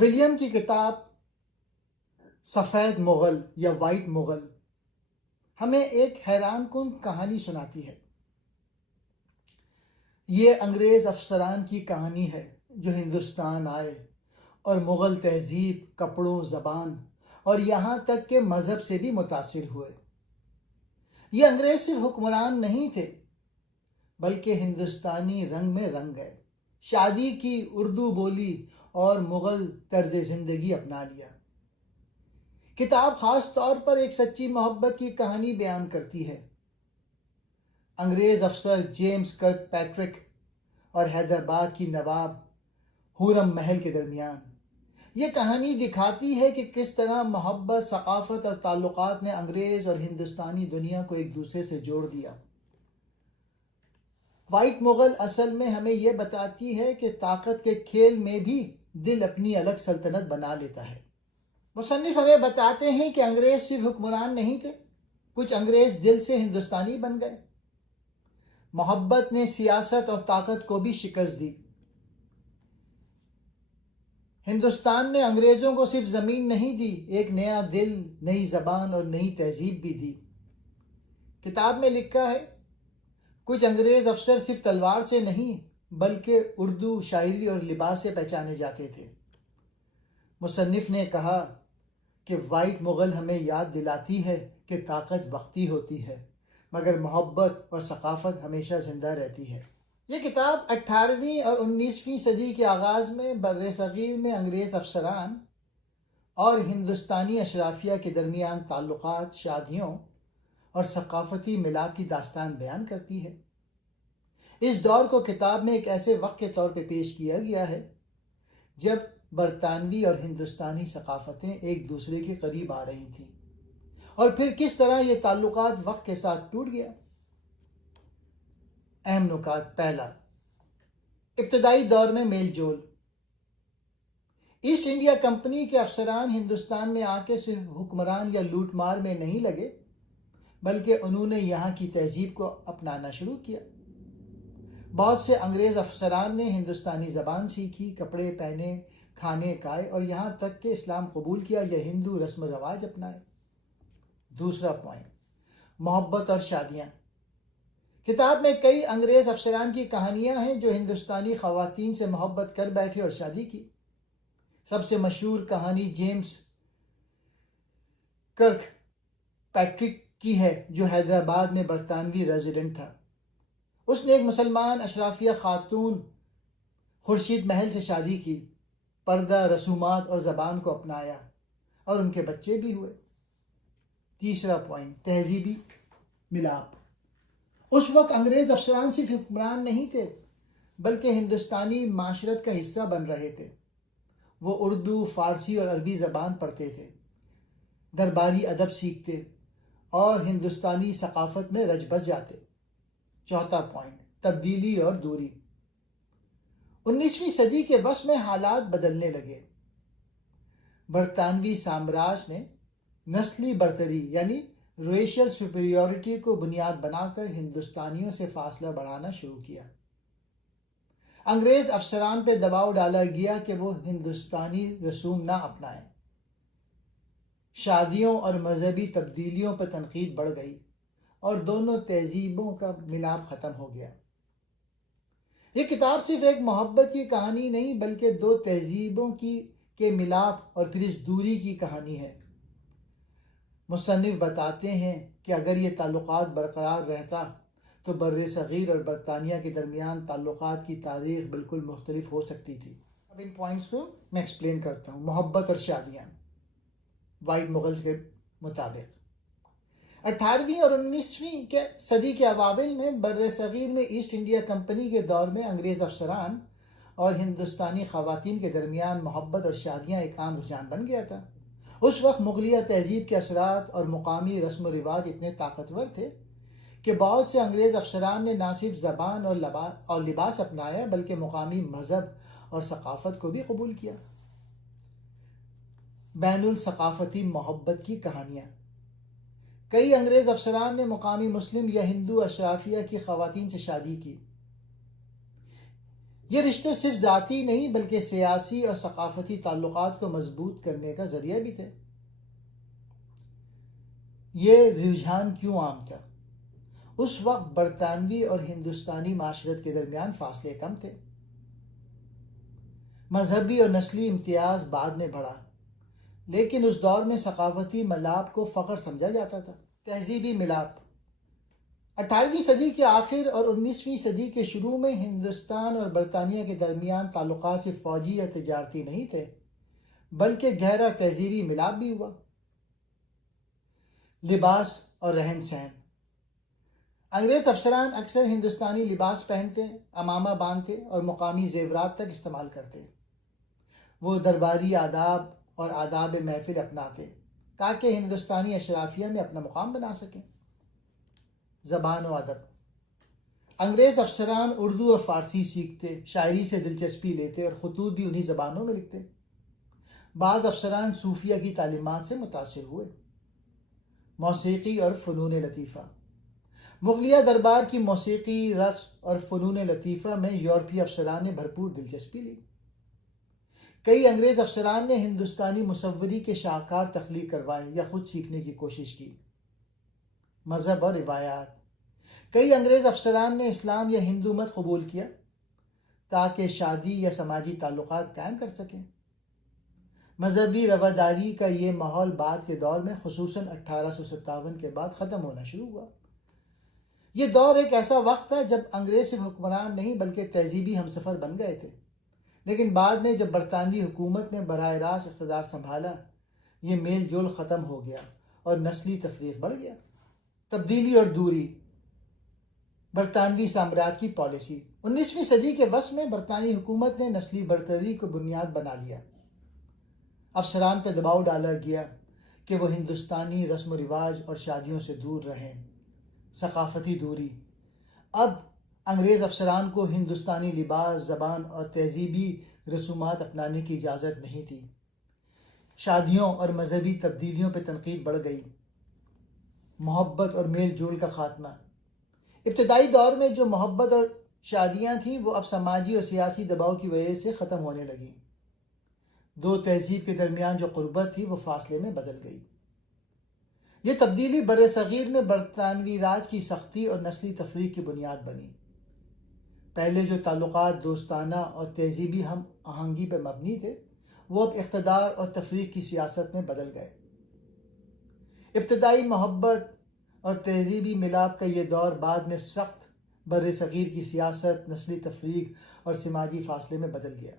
William کی کتاب سفید مغل یا وائٹ مغل ہمیں ایک حیران کن کہانی سناتی ہے۔ یہ انگریز افسران کی کہانی ہے جو ہندوستان آئے اور مغل تہذیب، کپڑوں، زبان اور یہاں تک کہ مذہب سے بھی متاثر ہوئے۔ یہ انگریز صرف حکمران نہیں تھے بلکہ ہندوستانی رنگ میں رنگ گئے، شادی کی، اردو بولی اور مغل طرز زندگی اپنا لیا۔ کتاب خاص طور پر ایک سچی محبت کی کہانی بیان کرتی ہے۔ انگریز افسر جیمز کرک پیٹرک اور حیدرآباد کی نواب خرم محل کے درمیان۔ یہ کہانی دکھاتی ہے کہ کس طرح محبت، ثقافت اور تعلقات نے انگریز اور ہندوستانی دنیا کو ایک دوسرے سے جوڑ دیا۔ وائٹ مغل اصل میں ہمیں یہ بتاتی ہے کہ طاقت کے کھیل میں بھی دل اپنی الگ سلطنت بنا لیتا ہے۔ مصنف ہمیں بتاتے ہیں کہ انگریز صرف حکمران نہیں تھے، کچھ انگریز دل سے ہندوستانی بن گئے۔ محبت نے سیاست اور طاقت کو بھی شکست دی۔ ہندوستان نے انگریزوں کو صرف زمین نہیں دی، ایک نیا دل، نئی زبان اور نئی تہذیب بھی دی۔ کتاب میں لکھا ہے، کچھ انگریز افسر صرف تلوار سے نہیں بلکہ اردو، شاعری اور لباس سے پہچانے جاتے تھے۔ مصنف نے کہا کہ وائٹ مغل ہمیں یاد دلاتی ہے کہ طاقت وقتی ہوتی ہے مگر محبت اور ثقافت ہمیشہ زندہ رہتی ہے۔ یہ کتاب 18ویں اور 19ویں صدی کے آغاز میں بر صغیر میں انگریز افسران اور ہندوستانی اشرافیہ کے درمیان تعلقات، شادیوں اور ثقافتی ملاپ کی داستان بیان کرتی ہے۔ اس دور کو کتاب میں ایک ایسے وقت کے طور پہ پیش کیا گیا ہے جب برطانوی اور ہندوستانی ثقافتیں ایک دوسرے کے قریب آ رہی تھیں، اور پھر کس طرح یہ تعلقات وقت کے ساتھ ٹوٹ گیا۔ اہم نکات۔ پہلا، ابتدائی دور میں میل جول۔ ایسٹ انڈیا کمپنی کے افسران ہندوستان میں آ کے صرف حکمران یا لوٹ مار میں نہیں لگے بلکہ انہوں نے یہاں کی تہذیب کو اپنانا شروع کیا۔ بہت سے انگریز افسران نے ہندوستانی زبان سیکھی، کپڑے پہنے، کھانے کھائے اور یہاں تک کہ اسلام قبول کیا یا ہندو رسم و رواج اپنائے۔ دوسرا پوائنٹ، محبت اور شادیاں۔ کتاب میں کئی انگریز افسران کی کہانیاں ہیں جو ہندوستانی خواتین سے محبت کر بیٹھے اور شادی کی۔ سب سے مشہور کہانی جیمز کرک پیٹرک کی ہے جو حیدرآباد میں برطانوی ریزیڈنٹ تھا۔ اس نے ایک مسلمان اشرافیہ خاتون خورشید محل سے شادی کی، پردہ، رسومات اور زبان کو اپنایا اور ان کے بچے بھی ہوئے۔ تیسرا پوائنٹ، تہذیبی ملاپ۔ اس وقت انگریز افسران صرف حکمران نہیں تھے بلکہ ہندوستانی معاشرت کا حصہ بن رہے تھے۔ وہ اردو، فارسی اور عربی زبان پڑھتے تھے، درباری ادب سیکھتے اور ہندوستانی ثقافت میں رچ بس جاتے۔ چوتھا پوائنٹ، تبدیلی اور دوری۔ 19ویں صدی کے وسط میں حالات بدلنے لگے۔ برطانوی سامراج نے نسلی برتری یعنی ریشل سپیریورٹی کو بنیاد بنا کر ہندوستانیوں سے فاصلہ بڑھانا شروع کیا۔ انگریز افسران پہ دباؤ ڈالا گیا کہ وہ ہندوستانی رسوم نہ اپنائیں۔ شادیوں اور مذہبی تبدیلیوں پر تنقید بڑھ گئی اور دونوں تہذیبوں کا ملاپ ختم ہو گیا۔ یہ کتاب صرف ایک محبت کی کہانی نہیں بلکہ دو تہذیبوں کے ملاپ اور پھر اس دوری کی کہانی ہے۔ مصنف بتاتے ہیں کہ اگر یہ تعلقات برقرار رہتا تو بر صغیر اور برطانیہ کے درمیان تعلقات کی تاریخ بالکل مختلف ہو سکتی تھی۔ اب ان پوائنٹس کو میں ایکسپلین کرتا ہوں۔ محبت اور شادیاں وائٹ مغلز کے مطابق 18ویں اور 19ویں صدی کے اوائل میں بر صغیر میں ایسٹ انڈیا کمپنی کے دور میں انگریز افسران اور ہندوستانی خواتین کے درمیان محبت اور شادیاں ایک عام رجحان بن گیا تھا۔ اس وقت مغلیہ تہذیب کے اثرات اور مقامی رسم و رواج اتنے طاقتور تھے کہ بہت سے انگریز افسران نے نہ صرف زبان اور لباس اپنایا بلکہ مقامی مذہب اور ثقافت کو بھی قبول کیا۔ بین الثقافتی محبت کی کہانیاں۔ کئی انگریز افسران نے مقامی مسلم یا ہندو اشرافیہ کی خواتین سے شادی کی۔ یہ رشتے صرف ذاتی نہیں بلکہ سیاسی اور ثقافتی تعلقات کو مضبوط کرنے کا ذریعہ بھی تھے۔ یہ رجحان کیوں عام تھا؟ اس وقت برطانوی اور ہندوستانی معاشرت کے درمیان فاصلے کم تھے۔ مذہبی اور نسلی امتیاز بعد میں بڑھا، لیکن اس دور میں ثقافتی ملاپ کو فخر سمجھا جاتا تھا۔ تہذیبی ملاپ 18ویں صدی کے آخر اور 19ویں صدی کے شروع میں ہندوستان اور برطانیہ کے درمیان تعلقات صرف فوجی یا تجارتی نہیں تھے بلکہ گہرا تہذیبی ملاپ بھی ہوا۔ لباس اور رہن سہن، انگریز افسران اکثر ہندوستانی لباس پہنتے، عمامہ باندھتے اور مقامی زیورات تک استعمال کرتے۔ وہ درباری آداب اور آداب محفل اپناتے تاکہ ہندوستانی اشرافیہ میں اپنا مقام بنا سکیں۔ زبان و ادب، انگریز افسران اردو اور فارسی سیکھتے، شاعری سے دلچسپی لیتے اور خطوط بھی انہی زبانوں میں لکھتے۔ بعض افسران صوفیہ کی تعلیمات سے متاثر ہوئے۔ موسیقی اور فنون لطیفہ، مغلیہ دربار کی موسیقی، رقص اور فنون لطیفہ میں یورپی افسران نے بھرپور دلچسپی لی۔ کئی انگریز افسران نے ہندوستانی مصوری کے شاہکار تخلیق کروائے یا خود سیکھنے کی کوشش کی۔ مذہب اور روایات، کئی انگریز افسران نے اسلام یا ہندو مت قبول کیا تاکہ شادی یا سماجی تعلقات قائم کر سکیں۔ مذہبی رواداری کا یہ ماحول بعد کے دور میں خصوصاً 1857 کے بعد ختم ہونا شروع ہوا۔ یہ دور ایک ایسا وقت تھا جب انگریز صرف حکمران نہیں بلکہ تہذیبی ہمسفر بن گئے تھے، لیکن بعد میں جب برطانوی حکومت نے براہ راست اقتدار سنبھالا، یہ میل جول ختم ہو گیا اور نسلی تفریق بڑھ گیا۔ تبدیلی اور دوری، برطانوی سامراج کی پالیسی، 19ویں صدی کے وسط میں برطانوی حکومت نے نسلی برتری کو بنیاد بنا لیا۔ افسران پہ دباؤ ڈالا گیا کہ وہ ہندوستانی رسم و رواج اور شادیوں سے دور رہیں۔ ثقافتی دوری، اب انگریز افسران کو ہندوستانی لباس، زبان اور تہذیبی رسومات اپنانے کی اجازت نہیں تھی۔ شادیوں اور مذہبی تبدیلیوں پہ تنقید بڑھ گئی۔ محبت اور میل جول کا خاتمہ، ابتدائی دور میں جو محبت اور شادیاں تھیں وہ اب سماجی اور سیاسی دباؤ کی وجہ سے ختم ہونے لگیں۔ دو تہذیب کے درمیان جو قربت تھی وہ فاصلے میں بدل گئی۔ یہ تبدیلی بر صغیر میں برطانوی راج کی سختی اور نسلی تفریق کی بنیاد بنی۔ پہلے جو تعلقات دوستانہ اور تہذیبی ہم آہنگی پر مبنی تھے وہ اب اقتدار اور تفریق کی سیاست میں بدل گئے۔ ابتدائی محبت اور تہذیبی ملاپ کا یہ دور بعد میں سخت بر صغیر کی سیاست، نسلی تفریق اور سماجی فاصلے میں بدل گیا۔